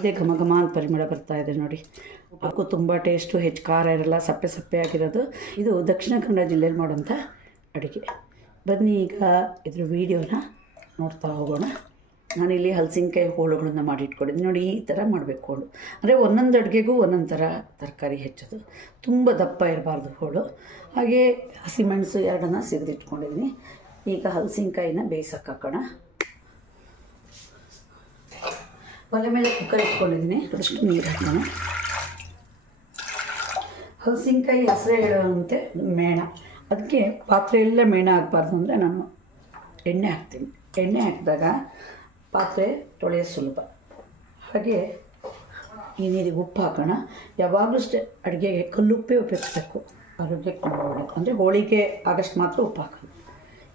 ಇದೆ, ಘಮ ಘಮ ಅಂತ ಪರಿಮಳ ಬರ್ತಾ ಇದೆ ನೋಡಿ. ಅದಕ್ಕೂ ತುಂಬ ಟೇಸ್ಟು, ಹೆಚ್ಚು ಖಾರ ಇರಲ್ಲ, ಸಪ್ಪೆ ಸಪ್ಪೆ ಆಗಿರೋದು. ಇದು ದಕ್ಷಿಣ ಕನ್ನಡ ಜಿಲ್ಲೆಯಲ್ಲಿ ಮಾಡೋಂಥ ಅಡುಗೆ. ಬನ್ನಿ ಈಗ ಇದ್ರ ವೀಡಿಯೋನ ನೋಡ್ತಾ ಹೋಗೋಣ. ನಾನಿಲ್ಲಿ ಹಲಸಿನಕಾಯಿ ಹೋಳುಗಳನ್ನು ಮಾಡಿಟ್ಕೊಂಡಿದ್ದೀನಿ ನೋಡಿ. ಈ ಥರ ಮಾಡಬೇಕು ಹೋಳು. ಅಂದರೆ ಒಂದೊಂದು ಅಡುಗೆಗೂ ಒಂದೊಂದು ಥರ ತರಕಾರಿ ಹೆಚ್ಚೋದು. ತುಂಬ ದಪ್ಪ ಇರಬಾರ್ದು ಹೋಳು. ಹಾಗೆ ಹಸಿಮೆಣಸು ಎರಡನ್ನ ಸಿಗದಿಟ್ಕೊಂಡಿದ್ದೀನಿ. ಈಗ ಹಲಸಿನಕಾಯಿನ ಬೇಯಿಸೋಕೆ ಹಾಕೋಣ. ಒಲೆ ಮೇಲೆ ಕುಕ್ಕರ್ ಇಟ್ಕೊಂಡಿದ್ದೀನಿ. ಅಷ್ಟು ನೀರು ಹಾಕೋಣ. ಹಲಸಿನಕಾಯಿ ಹೆಸರೇ ಹೇಳುವಂತೆ ಮೇಣ. ಅದಕ್ಕೆ ಪಾತ್ರೆ ಎಲ್ಲ ಮೇಣ ಆಗಬಾರ್ದು ಅಂದರೆ ನಾನು ಎಣ್ಣೆ ಹಾಕ್ತೀನಿ. ಎಣ್ಣೆ ಹಾಕಿದಾಗ ಪಾತ್ರೆ ತೊಳೆಯೋದು ಸುಲಭ. ಹಾಗೆ ಈ ನೀರಿಗೆ ಉಪ್ಪು ಹಾಕೋಣ. ಯಾವಾಗಲೂ ಅಷ್ಟೇ ಅಡುಗೆಗೆ ಕಲ್ಲುಪ್ಪೇ ಉಪಯೋಗಿಸ್ಬೇಕು, ಆರೋಗ್ಯಕ್ಕೆ ತುಂಬ ಒಳ್ಳೆಯದು. ಅಂದರೆ ಹೋಳಿಗೆ ಆಗಷ್ಟು ಮಾತ್ರ ಉಪ್ಪು ಹಾಕೋದು.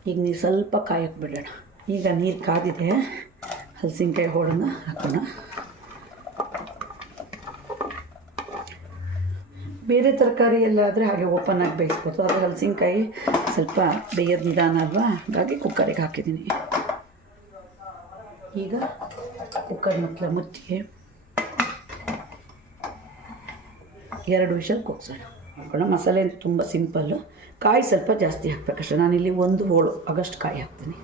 ಈಗ ನೀರು ಸ್ವಲ್ಪ ಕಾಯೋಕ್ಕೆ ಬಿಡೋಣ. ಈಗ ನೀರು ಕಾದಿದೆ, ಹಲಸಿನಕಾಯಿ ಹೋಳನ್ನು ಹಾಕೋಣ. ಬೇರೆ ತರಕಾರಿ ಎಲ್ಲ ಆದರೆ ಹಾಗೆ ಓಪನ್ನಾಗಿ ಬೇಯಿಸ್ಬೋದು. ಆದರೆ ಹಲಸಿನಕಾಯಿ ಸ್ವಲ್ಪ ಬೇಯೋದು ನಿಧಾನ ಅಲ್ವಾ, ಹಾಗಾಗಿ ಕುಕ್ಕರಿಗೆ ಹಾಕಿದ್ದೀನಿ. ಈಗ ಕುಕ್ಕರ್ ಮುಚ್ಚಳ ಮುಚ್ಚಿ 2 ವಿಷಲ್ ಕೂಗ್ಸೋಣ. ಹಾಕೋಣ. ಮಸಾಲೆ ಅಂತೂ ತುಂಬ ಸಿಂಪಲ್ಲು. ಕಾಯಿ ಸ್ವಲ್ಪ ಜಾಸ್ತಿ ಹಾಕಬೇಕಷ್ಟೆ. ನಾನಿಲ್ಲಿ 1 ಹೋಳು ಆಗಷ್ಟು ಕಾಯಿ ಹಾಕ್ತೀನಿ.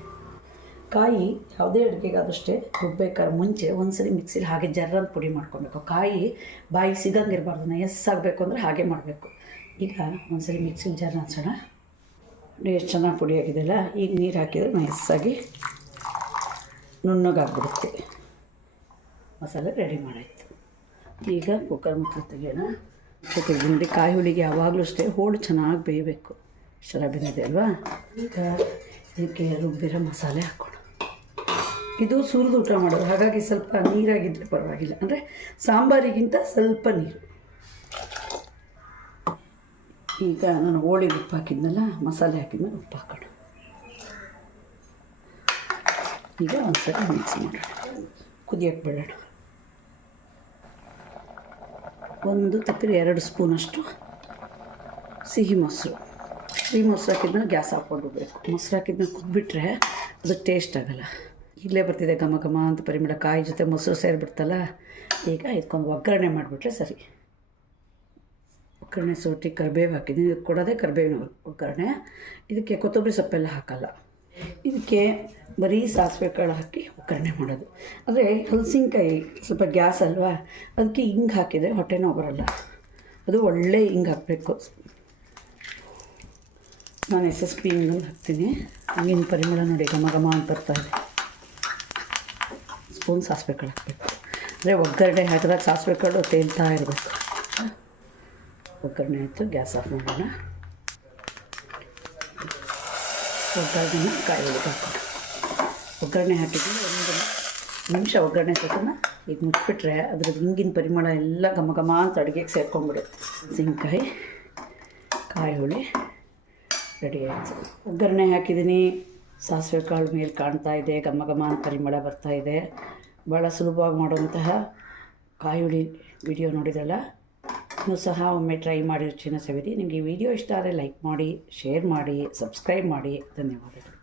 ಕಾಯಿ ಯಾವುದೇ ಅಡುಗೆಗಾದಷ್ಟೇ ರುಬ್ಬೇಕಾದ್ರೆ ಮುಂಚೆ ಒಂದ್ಸರಿ ಮಿಕ್ಸಿಲಿ ಹಾಗೆ ಜರ್ರಂತ ಪುಡಿ ಮಾಡ್ಕೊಬೇಕು. ಕಾಯಿ ಬಾಯಿಗೆ ಸಿಗಂಗಿರಬಾರ್ದು, ನಯಸ್ಸಾಗಬೇಕು ಅಂದರೆ ಹಾಗೆ ಮಾಡಬೇಕು. ಈಗ ಒಂದ್ಸರಿ ಮಿಕ್ಸಿಲಿ ಜರ್ರ ಅನ್ಸೋಣ. ಎಷ್ಟು ಚೆನ್ನಾಗಿ ಪುಡಿ ಆಗಿದೆಯಲ್ಲ. ಈಗ ನೀರು ಹಾಕಿದರೆ ನಯಸ್ಸಾಗಿ ನುಣ್ಣಗಾಗ್ಬಿಡುತ್ತೆ. ಮಸಾಲೆ ರೆಡಿ ಮಾಡಾಯಿತು. ಈಗ ಕುಕ್ಕರ್ ಮುಚ್ಚಳ ತೆಗೆಯೋಣ. ತೆಗೆದು ಕಾಯಿ ಹುಳಿಗೆ ಯಾವಾಗಲೂ ಅಷ್ಟೇ ಹೋಳು ಚೆನ್ನಾಗಿ ಬೇಯಬೇಕು. ಇಷ್ಟರ ಬೆಂದಿದೆ ಅಲ್ವಾ. ಈಗ ಇದಕ್ಕೆ ರುಬ್ಬಿರೋ ಮಸಾಲೆ ಹಾಕೋಣ. ಇದು ಸುರಿದು ಊಟ ಮಾಡೋದು, ಹಾಗಾಗಿ ಸ್ವಲ್ಪ ನೀರಾಗಿದ್ದರೆ ಪರವಾಗಿಲ್ಲ. ಅಂದರೆ ಸಾಂಬಾರಿಗಿಂತ ಸ್ವಲ್ಪ ನೀರು. ಈಗ ನಾನು ಹೋಳಿಗೆ ಉಪ್ಪು ಹಾಕಿದ್ನಲ್ಲ, ಮಸಾಲೆ ಹಾಕಿದ್ಮೇಲೆ ಉಪ್ಪು ಹಾಕೋಣ. ಈಗ ಒಂದ್ಸರಿ ಮಿಕ್ಸ್ ಮಾಡೋಣ. ಕುದಿಯೋಕ್ಕೆ ಬಿಡೋಣ. 1 ತಪ್ಪಲೆ 2 ಸ್ಪೂನಷ್ಟು ಸಿಹಿ ಮೊಸರು. ಸಿಹಿ ಮೊಸರು ಹಾಕಿದ್ಮೇಲೆ ಗ್ಯಾಸ್ ಹಾಕ್ಕೊಂಡ್ಬಿಡ್ಬೇಕು. ಮೊಸರು ಹಾಕಿದ್ಮೇಲೆ ಕುದ್ಬಿಟ್ರೆ ಅದು ಟೇಸ್ಟ್ ಆಗೋಲ್ಲ. ಇಲ್ಲೇ ಬರ್ತಿದೆ ಘಮ ಘಮ ಅಂತ ಪರಿಮಳ. ಕಾಯಿ ಜೊತೆ ಮೊಸರು ಸೇರಿಬಿಡ್ತಲ್ಲ. ಈಗ ಇದಕ್ಕೊಂದು ಒಗ್ಗರಣೆ ಮಾಡಿಬಿಟ್ರೆ ಸರಿ. ಒಗ್ಗರಣೆ ಸೋಟಿ ಕರಿಬೇವು ಹಾಕಿದ್ದೀನಿ. ಇದಕ್ಕೆ ಕೊಡೋದೇ ಕರಿಬೇವಿನ ಒಗ್ಗರಣೆ. ಇದಕ್ಕೆ ಕೊತ್ತಂಬರಿ ಸೊಪ್ಪೆಲ್ಲ ಹಾಕಲ್ಲ. ಇದಕ್ಕೆ ಬರೀ ಸಾಸಿವೆ ಕಾಳು ಹಾಕಿ ಒಗ್ಗರಣೆ ಮಾಡೋದು. ಆದರೆ ಹಲಸಿನಕಾಯಿ ಸ್ವಲ್ಪ ಗ್ಯಾಸ್ ಅಲ್ವಾ, ಅದಕ್ಕೆ ಹಿಂಗೆ ಹಾಕಿದರೆ ಹೊಟ್ಟೆನೂ ಬರೋಲ್ಲ. ಅದು ಒಳ್ಳೆ ಹಿಂಗೆ ಹಾಕಬೇಕು. ನಾನು SSP ಹಿಂಗಲ್ಲಿ ಹಾಕ್ತೀನಿ. ಹಿಂಗಿನ ಪರಿಮಳ ನೋಡಿ ಘಮ ಘಮ ಅಂತ ಬರ್ತಾಯಿದೆ. ಸ್ಪೂನ್ ಸಾಸಿವೆ ಕಾಳು ಹಾಕಬೇಕು. ಅಂದರೆ ಒಗ್ಗರಣೆ ಹಾಕಿದಾಗ ಸಾಸಿವೆ ಕಾಳು ತೇಲ್ತಾ ಇರಬೇಕು. ಒಗ್ಗರಣೆ ಆಯಿತು. ಗ್ಯಾಸ್ ಆಫ್ ಮಾಡೋಣ. ಒಗ್ಗರಣೆನ ಕಾಯಿ ಒಳಗೆ ಹಾಕೋಣ. ಒಗ್ಗರಣೆ ಹಾಕಿದ್ರೆ 1 ನಿಮಿಷ ಒಗ್ಗರಣೆ ಹಾಕೋಣ. ಈಗ ಮುಚ್ಚಿಬಿಟ್ರೆ ಅದ್ರದ್ದು ಹಿಂಗಿನ ಪರಿಮಳ ಎಲ್ಲ ಘಮ ಘಮ ಅಂತ ಅಡುಗೆಗೆ ಸೇರ್ಕೊಂಡ್ಬಿಡುತ್ತೆ. ಹಲಸಿನಕಾಯಿ ಕಾಯಿ ಹುಳಿ ರೆಡಿ ಆಯಿತು. ಒಗ್ಗರಣೆ ಹಾಕಿದ್ದೀನಿ. ಸಾಸಿವೆ ಕಾಳು ಮೇಲೆ ಕಾಣ್ತಾ ಇದೆ, ಘಮ ಘಮ ಅಂತ ಪರಿಮಳ ಬರ್ತಾಯಿದೆ. ಭಾಳ ಸುಲಭವಾಗಿ ಮಾಡುವಂತಹ ಕಾಯಿ ಹುಳಿ ವಿಡಿಯೋ ನೋಡಿದ್ರಲ್ಲ, ನೀವು ಸಹ ಒಮ್ಮೆ ಟ್ರೈ ಮಾಡಿ ರುಚಿನ ಸವಿರಿ. ನಿಮಗೆ ಈ ವಿಡಿಯೋ ಇಷ್ಟ ಆದರೆ ಲೈಕ್ ಮಾಡಿ, ಶೇರ್ ಮಾಡಿ, ಸಬ್ಸ್ಕ್ರೈಬ್ ಮಾಡಿ. ಧನ್ಯವಾದಗಳು.